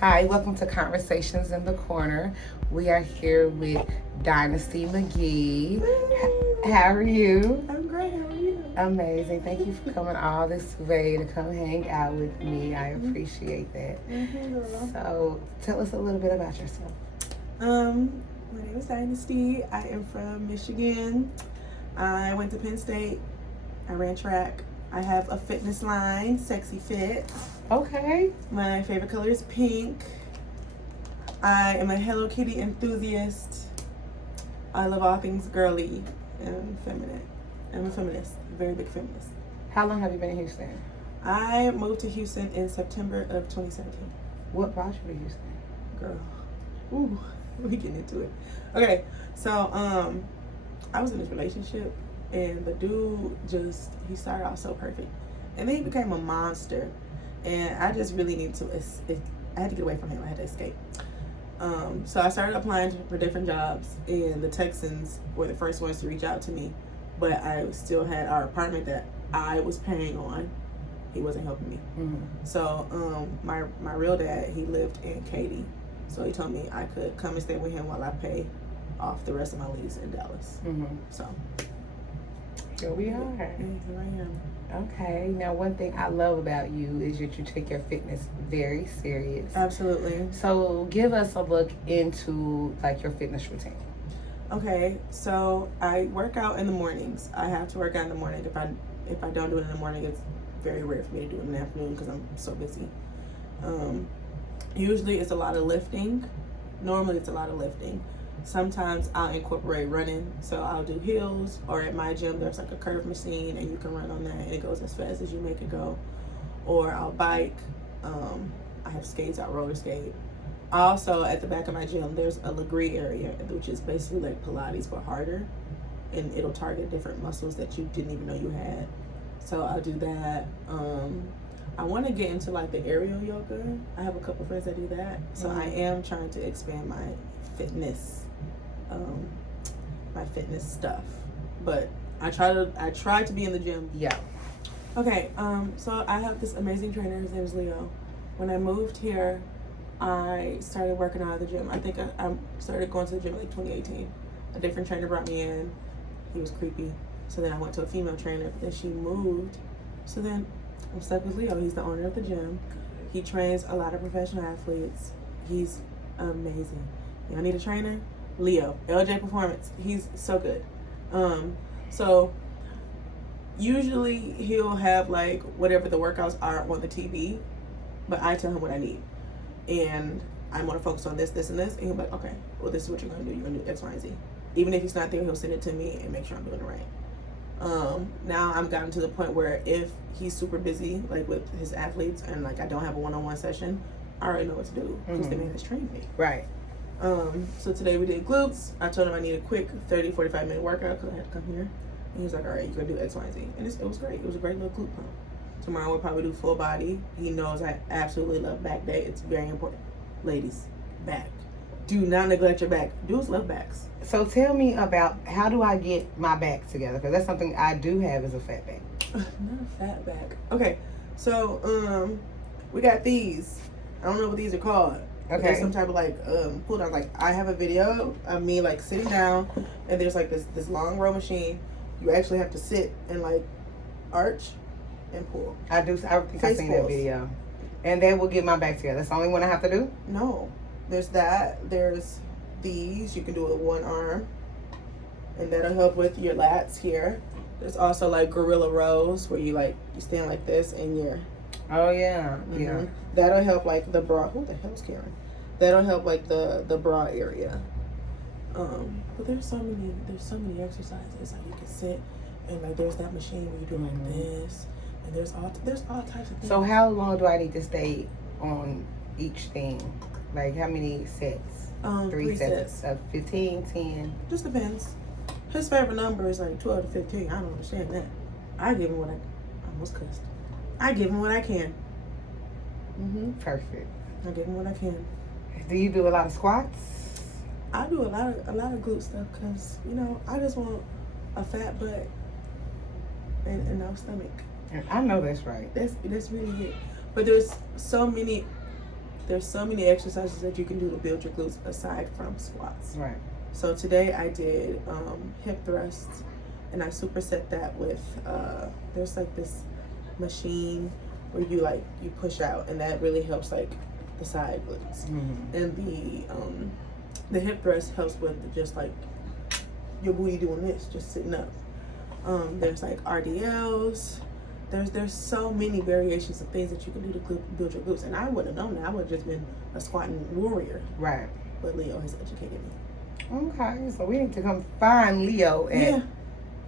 Hi, welcome to Conversations in the Corner. We are here with Dynasty McGee. How are you? I'm great. How are you? Amazing. Thank you for coming all this way to come hang out with me. I appreciate that. So, tell us a little bit about yourself. My name is Dynasty. I am from Michigan. I went to Penn State. I ran track. I have a fitness line, Sexy Fit. Okay. My favorite color is pink. I am a Hello Kitty enthusiast. I love all things girly and feminine. I'm a feminist, a very big feminist. How long have you been in Houston? I moved to Houston in September of 2017. What brought you to Houston? Girl, ooh, we getting into it. Okay, so I was in this relationship, and the dude he started out so perfect, and then he became a monster, and I just really needed to. I had to get away from him. I had to escape. So I started applying for different jobs, and the Texans were the first ones to reach out to me, but I still had our apartment that I was paying on. He wasn't helping me. Mm-hmm. So my real dad, he lived in Katy, so he told me I could come and stay with him while I pay off the rest of my lease in Dallas. Mm-hmm. So here we are. Yeah, here I am. Okay. Now, one thing I love about you is that you take your fitness very serious. Absolutely. So, give us a look into like your fitness routine. Okay, so I work out in the mornings. I have to work out in the morning. If I don't do it in the morning, it's very rare for me to do it in the afternoon because I'm so busy. Usually it's a lot of lifting. Normally it's a lot of lifting. Sometimes I'll incorporate running, so I'll do hills, or at my gym there's like a curve machine and you can run on that and it goes as fast as you make it go. Or I'll bike. I have skates, I'll roller skate. Also at the back of my gym there's a Legree area, which is basically like Pilates but harder, and it'll target different muscles that you didn't even know you had. So I'll do that. I want to get into like the aerial yoga. I have a couple friends that do that, so I am trying to expand my fitness stuff, but I try to be in the gym. Yeah. Okay, so I have this amazing trainer. His name is Leo. When I moved here, I started working out at the gym. I think I started going to the gym in like 2018. A different trainer brought me in. He was creepy. So then I went to a female trainer, but then she moved. So then I'm stuck with Leo. He's the owner of the gym. He trains a lot of professional athletes. He's amazing. Y'all need a trainer? Leo, LJ Performance. He's so good. So usually he'll have like whatever the workouts are on the TV, but I tell him what I need. And I want to focus on this, this, and this. And he'll be like, okay, well, this is what you're going to do. You're going to do X, Y, and Z. Even if he's not there, he'll send it to me and make sure I'm doing it right. Now I've gotten to the point where if he's super busy, like with his athletes, and like I don't have a one-on-one session, I already know what to do because the man has trained me. Right. So today we did glutes. I told him I need a quick 30-45 minute workout because I had to come here. And he was like, all right, you're going to do X, Y, and Z. And it was great. It was a great little glute pump. Tomorrow we'll probably do full body. He knows I absolutely love back day. It's very important. Ladies, back. Do not neglect your back. Dudes love backs. So tell me about how do I get my back together? Because that's something I do have as a fat back. Not a fat back. Okay, so we got these. I don't know what these are called. Okay. There's some type of like pull down. Like I have a video of me like sitting down, and there's like this long row machine. You actually have to sit and like arch and pull. I think I've seen that video. And that will get my back together. That's the only one I have to do? No. There's that. There's these. You can do it with one arm. And that'll help with your lats here. There's also like gorilla rows where you stand like this and you're... Oh, yeah. Mm-hmm. Yeah. That'll help like the bra... Who the hell's Karen? That'll help like the bra area. But there's so many exercises. Like you can sit and like there's that machine where you do like this. And there's all types of things. So how long do I need to stay on each thing? Like how many sets? 3 sets. 15, 10? Just depends. His favorite number is like 12 to 15. I don't understand that. I give him what I almost cussed. I give him what I can. Perfect. I give him what I can. Do you do a lot of squats? I do a lot of glute stuff because I just want a fat butt and no stomach. I know that's right. That's really it. But there's so many there's so many exercises that you can do to build your glutes aside from squats. Right. So today I did hip thrusts, and I superset that with there's like this machine where you push out, and that really helps like the side glutes. Mm-hmm. And the hip thrust helps with just like your booty doing this, just sitting up. There's like RDLs. There's so many variations of things that you can do to build your glutes, and I wouldn't have known that. I would have just been a squatting warrior. Right. But Leo has educated me. Okay, so we need to come find Leo at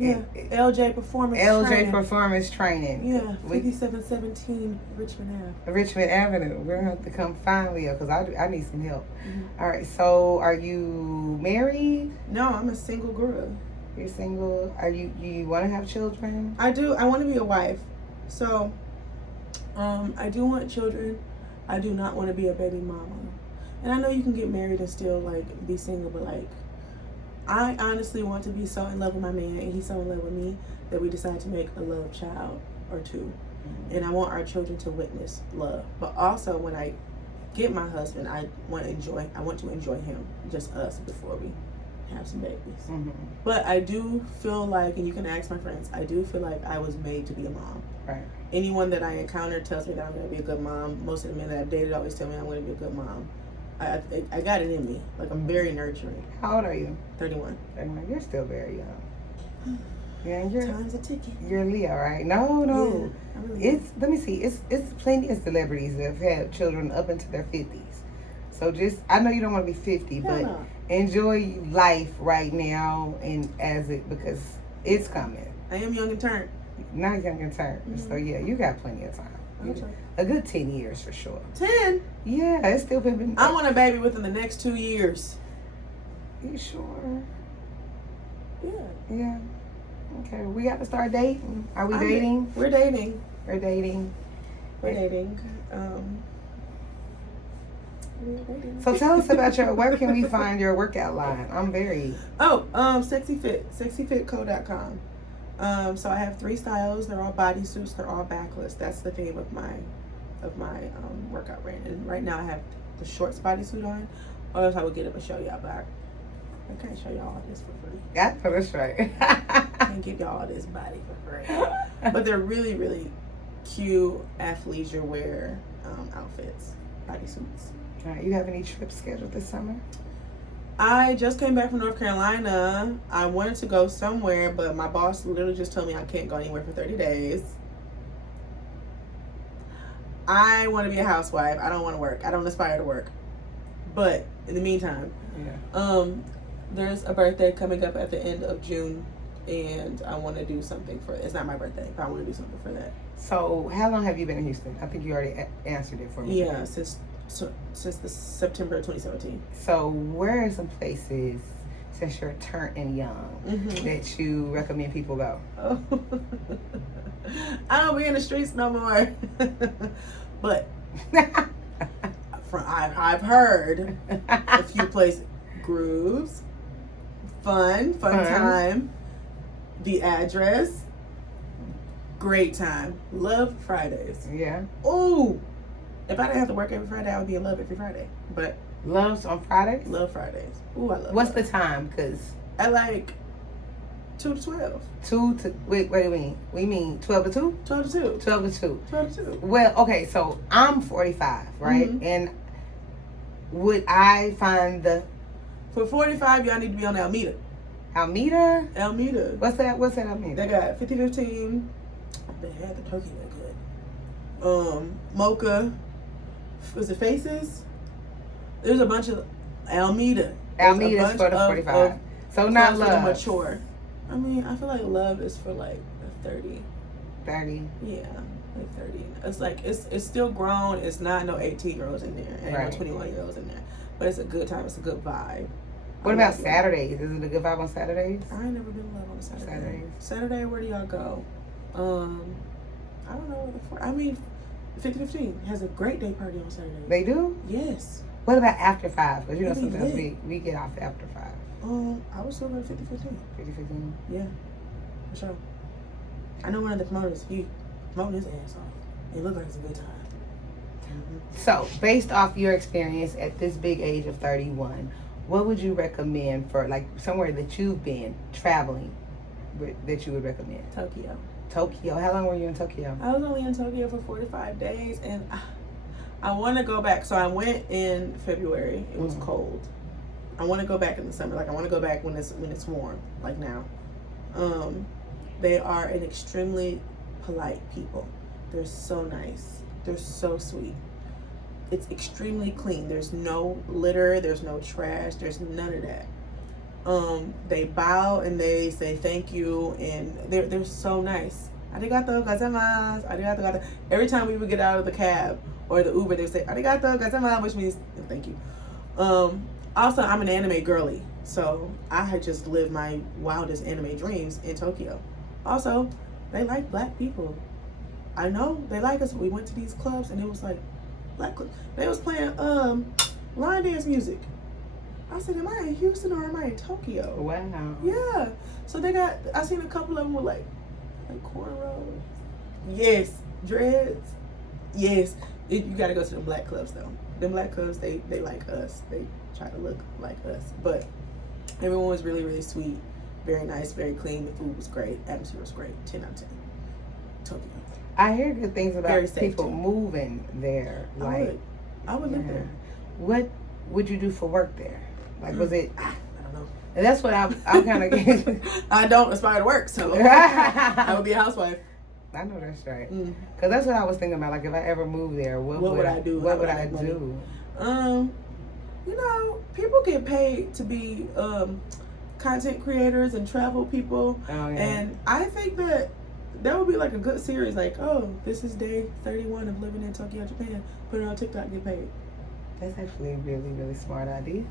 LJ Performance Training. Yeah, 5717 Richmond Avenue. We're gonna have to come find Leo because I need some help. Mm-hmm. All right. So, are you married? No, I'm a single girl. You're single. Do you want to have children? I do. I want to be a wife. So, I do want children. I do not want to be a baby mama. And I know you can get married and still like be single, but like, I honestly want to be so in love with my man, and he's so in love with me that we decide to make a love child or two. Mm-hmm. And I want our children to witness love. But also, when I get my husband, I want to enjoy him, just us, before we have some babies. Mm-hmm. But I do feel like, and you can ask my friends, I do feel like I was made to be a mom. Right. Anyone that I encounter tells me that I'm going to be a good mom. Most of the men that I've dated always tell me I'm going to be a good mom. I got it in me. Like, I'm very nurturing. How old are you? 31. 31. You're still very young. Yeah, Time's a ticking. You're Leo, right? No. Yeah, really Let me see. It's plenty of celebrities that have had children up into their 50s. So I know you don't want to be 50, but enjoy life right now because it's coming. I am young and turned. Not young and turned. Mm-hmm. So yeah, you got plenty of time. A good 10 years for sure. 10? Yeah, it's still been. I want a baby within the next 2 years. You sure? Yeah. Yeah. Okay, we got to start dating. Are we dating? We're dating. We're dating. So tell us about where can we find your workout line? I'm very. sexyfitco.com. So I have 3 styles. They're all bodysuits. They're all backless. That's the theme of my workout brand. And right now I have the shorts bodysuit on. Or else I would get up and show y'all, but I can't show y'all all this for free. Yeah, that's right. I can't give y'all all this body for free. But they're really, really cute athleisure wear outfits, bodysuits. All right, you have any trips scheduled this summer? I just came back from North Carolina. I wanted to go somewhere, but my boss literally just told me I can't go anywhere for 30 days. I want to be a housewife. I don't want to work. I don't aspire to work. But in the meantime, there's a birthday coming up at the end of June, and I want to do something for it. It's not my birthday, but I want to do something for that. So how long have you been in Houston? I think you already answered it for me. Yeah, since the September of 2017. So where are some places, since you're turning young, that you recommend people go? Oh. I don't be in the streets no more. But I've heard a few places. Grooves, fun time, the address, great time. Love Fridays. Yeah. Ooh. If I didn't have to work every Friday, I would be in love every Friday. But Love's on Fridays? Love Fridays. Ooh, I love What's love. the time? Because at like 2 to 12. Wait, what do you mean? We mean 12 to 2? 12 to 2. 12 to 2. 12 to 2. Well, okay, so I'm 45, right? Mm-hmm. And would I find For 45, y'all need to be on Almeida. Almeida? Almeida. What's that Almeida? They got 5015. They had the turkey that good. Mocha. Was it Faces? There's a bunch of Almeida. Almeida's for the 45. So not Love. Mature. I mean, I feel like Love is for like 30. 30. Yeah, like 30. It's like it's still grown. It's not no 18-year-olds in there and no 21-year-olds in there. But it's a good time. It's a good vibe. What about Saturdays? Is it a good vibe on Saturdays? I ain't never been Love on a Saturday. Saturday, where do y'all go? I don't know where the 5015 has a great day party on Saturday. They do? Yes. What about after 5? Because you know sometimes we get off after 5. I was still at 5015. 5015? Yeah, for sure. I know one of the promoters. He promoting his ass off. It looked like it's a good time. So, based off your experience at this big age of 31, what would you recommend for like somewhere that you've been traveling that you would recommend? Tokyo. Tokyo. How long were you in Tokyo? I was only in Tokyo for 45 days, and I want to go back. So I went in February. It was cold. I want to go back in the summer. Like, I want to go back when it's warm, like now. They are an extremely polite people. They're so nice. They're so sweet. It's extremely clean. There's no litter. There's no trash. There's none of that. They bow and they say thank you, and they're so nice. Arigato gozaimasu. Arigato gozaimasu. Every time we would get out of the cab or the Uber, they would say arigato gozaimasu, which means thank you. Also, I'm an anime girly, so I had just lived my wildest anime dreams in Tokyo. Also, they like black people. I know they like us. We went to these clubs, and it was like black clubs. They was playing line dance music. I said, am I in Houston or am I in Tokyo? Wow. Yeah. So I seen a couple of them with like cornrows. Yes. Dreads. Yes. You got to go to the black clubs though. The black clubs, they like us. They try to look like us. But everyone was really, really sweet. Very nice, very clean. The food was great. Atmosphere was great. 10 out of 10. Tokyo. I hear good things about people too. moving there. Like, I would live there. What would you do for work there? Like, was it? I don't know. And that's what I'm kind of. I don't aspire to work, so I would be a housewife. I know that's right. Because that's what I was thinking about. Like, if I ever moved there, what would I do? What would I do? You know, people get paid to be content creators and travel people. Oh, yeah. And I think that would be like a good series. Like, oh, this is day 31 of living in Tokyo, Japan. Put it on TikTok, get paid. That's actually a really, really smart idea.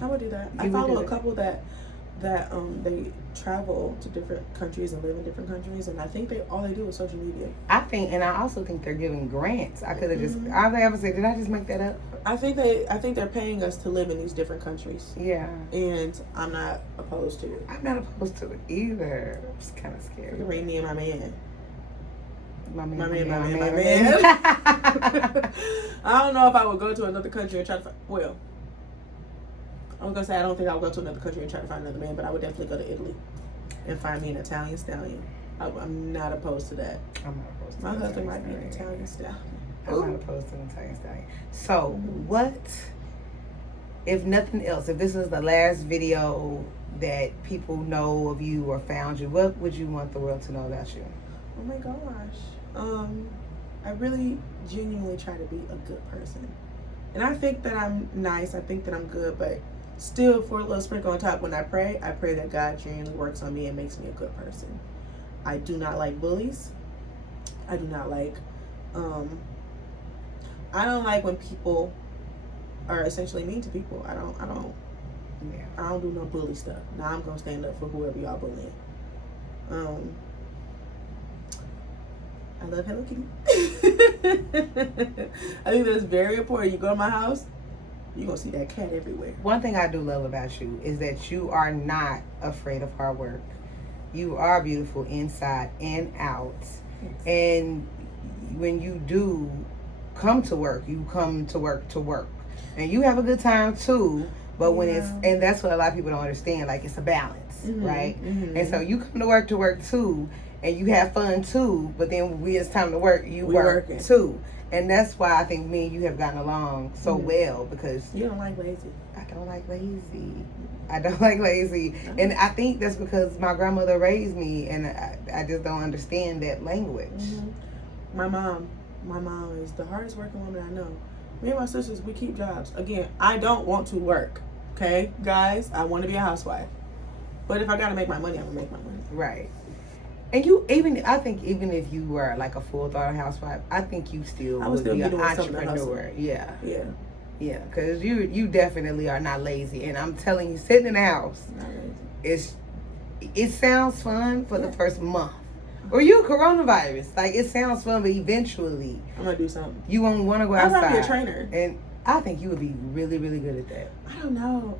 I would do that. I follow a couple that they travel to different countries and live in different countries, and I think all they do is social media. And I also think they're giving grants. I could have just. All they ever said, did I just make that up? I think they're paying us to live in these different countries. Yeah. And I'm not opposed to it. I'm not opposed to it either. It's kind of scary. You can bring me and my man. My man. I don't know if I would go to another country and try to find. Well, I was gonna say I don't think I would go to another country and try to find another man, but I would definitely go to Italy and find me an Italian stallion. I'm not opposed to that. I'm not opposed to my husband might be an Italian stallion. I'm not opposed to an Italian stallion. So, what, if nothing else, if this is the last video that people know of you or found you, what would you want the world to know about you? Oh my gosh. I really genuinely try to be a good person. And I think that I'm nice. I think that I'm good, but still, for a little sprinkle on top, when I pray that God genuinely works on me and makes me a good person. I do not like bullies. I do not like, I don't like when people are essentially mean to people. I don't do no bully stuff. Now I'm gonna stand up for whoever y'all bullying. I love Hello Kitty. I think that's very important. You go to my house, you're going to see that cat everywhere. One thing I do love about you is that you are not afraid of hard work. You are beautiful inside and out. Yes. And when you do come to work, you come to work to work. And you have a good time too. But when and that's what a lot of people don't understand. Like, it's a balance, right? And so you come to work too. And you have fun too, but then when it's time to work, you work too. And that's why I think me and you have gotten along so well, because you don't like lazy. I don't like lazy. And I think that's because my grandmother raised me, and I just don't understand that language. My mom is the hardest working woman I know. Me and my sisters, we keep jobs. Again, I don't want to work. Okay, guys, I want to be a housewife. But if I gotta make my money, I'm gonna make my money. Right. And I think even if you were like a full-time housewife, I think you still would be an entrepreneur. Yeah. Because you definitely are not lazy. And I'm telling you, sitting in the house, it sounds fun for the first month. Or you coronavirus, like it sounds fun, but eventually I'm gonna do something. You won't want to go outside. I'm gonna be a trainer, and I think you would be really, really good at that. I don't know.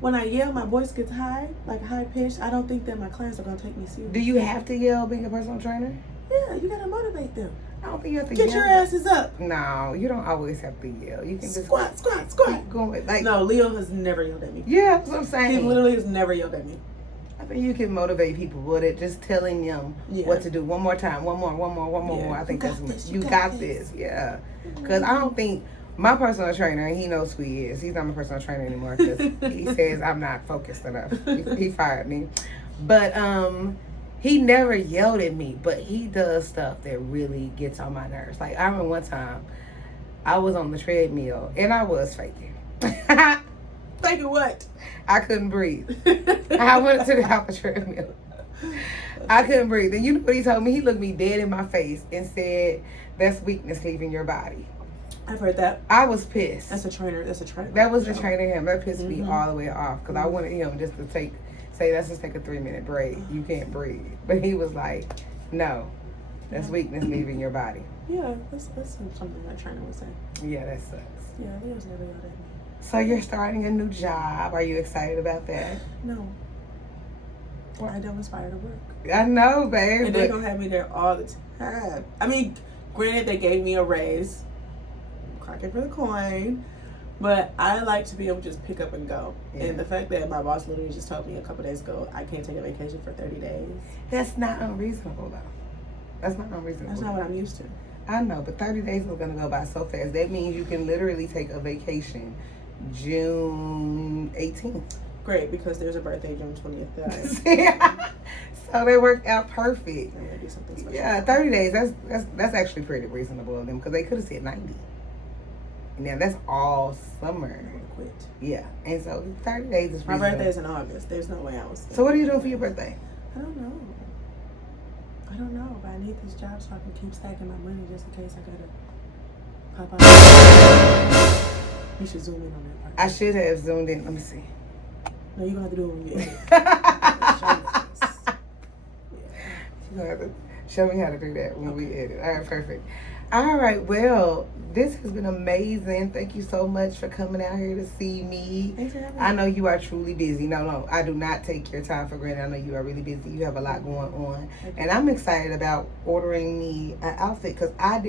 When I yell, my voice gets high, like high pitched. I don't think that my clients are gonna take me seriously. Do you have to yell being a personal trainer? Yeah, you gotta motivate them. I don't think you have to Get yell. your asses up. No, you don't always have to yell. You can just Squat. keep going. Like, No, Leo has never yelled at me. yeah, that's what I'm saying. He literally has never yelled at me. I think you can motivate people with it, just telling them what to do. One more time, one more. I think you got this. Yeah, because I don't think my personal trainer, and he knows who he is. He's not my personal trainer anymore because he says I'm not focused enough. He fired me, but he never yelled at me. But he does stuff that really gets on my nerves. Like I remember one time, I was on the treadmill and I was faking. Faking what? I couldn't breathe. I went to the treadmill. I couldn't breathe. And you know what he told me? He looked me dead in my face and said, "That's weakness leaving your body." I've heard that. I was pissed. That's a trainer. That was the trainer him. That pissed me all the way off because I wanted him just to say, let's just take a 3-minute break. You can't breathe. But he was like, no, that's weakness leaving your body. Yeah, that's something that trainer would say. Yeah, that sucks. Yeah, Leo's never yelled at me. So you're starting a new job. Are you excited about that? No. I don't aspire to work. I know, babe. And they're going to have me there all the time. I mean, granted, they gave me a raise. Cracking for the coin. But I like to be able to just pick up and go. Yeah. And the fact that my boss literally just told me a couple days ago I can't take a vacation for 30 days. That's not unreasonable, though. That's not unreasonable. That's not what I'm used to. I know, but 30 days is going to go by so fast. That means you can literally take a vacation June 18th. Great, because there's a birthday June 20th. So they worked out perfect. I'm gonna do something special. Yeah, 30 days. That's actually pretty reasonable of them because they could have said 90. Now that's all summer. Quit. Yeah, and so 30 days is reasonable. My birthday is in August. There's no way I was. So what are you doing for your birthday? I don't know, but I need this job so I can keep stacking my money just in case I gotta pop out. You should zoom in on that part. I should have zoomed in. Let me see. No, you're gonna have to do it when you edit. You're gonna have to show me how to do that when we edit. All right, perfect. All right, well, this has been amazing. Thank you so much for coming out here to see me. Thanks for having me. I know you are truly busy. No, I do not take your time for granted. I know you are really busy. You have a lot going on. And I'm excited about ordering me an outfit because I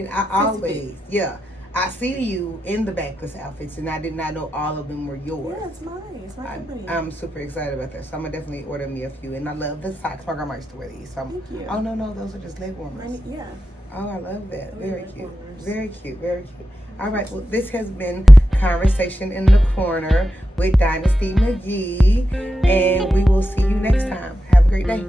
see you in the Backless outfits and I did not know all of them were yours. Yeah, it's mine. It's my company. I'm super excited about that. So I'm going to definitely order me a few. And I love the socks. My grandma used to wear these. So Thank you. Oh, no, those are just leg warmers. Yeah. Oh, I love that. Very cute. Warmers. Very cute. Very cute. All right. Well, this has been Conversation in the Corner with Dynasty McGee. And we will see you next time. Have a great day.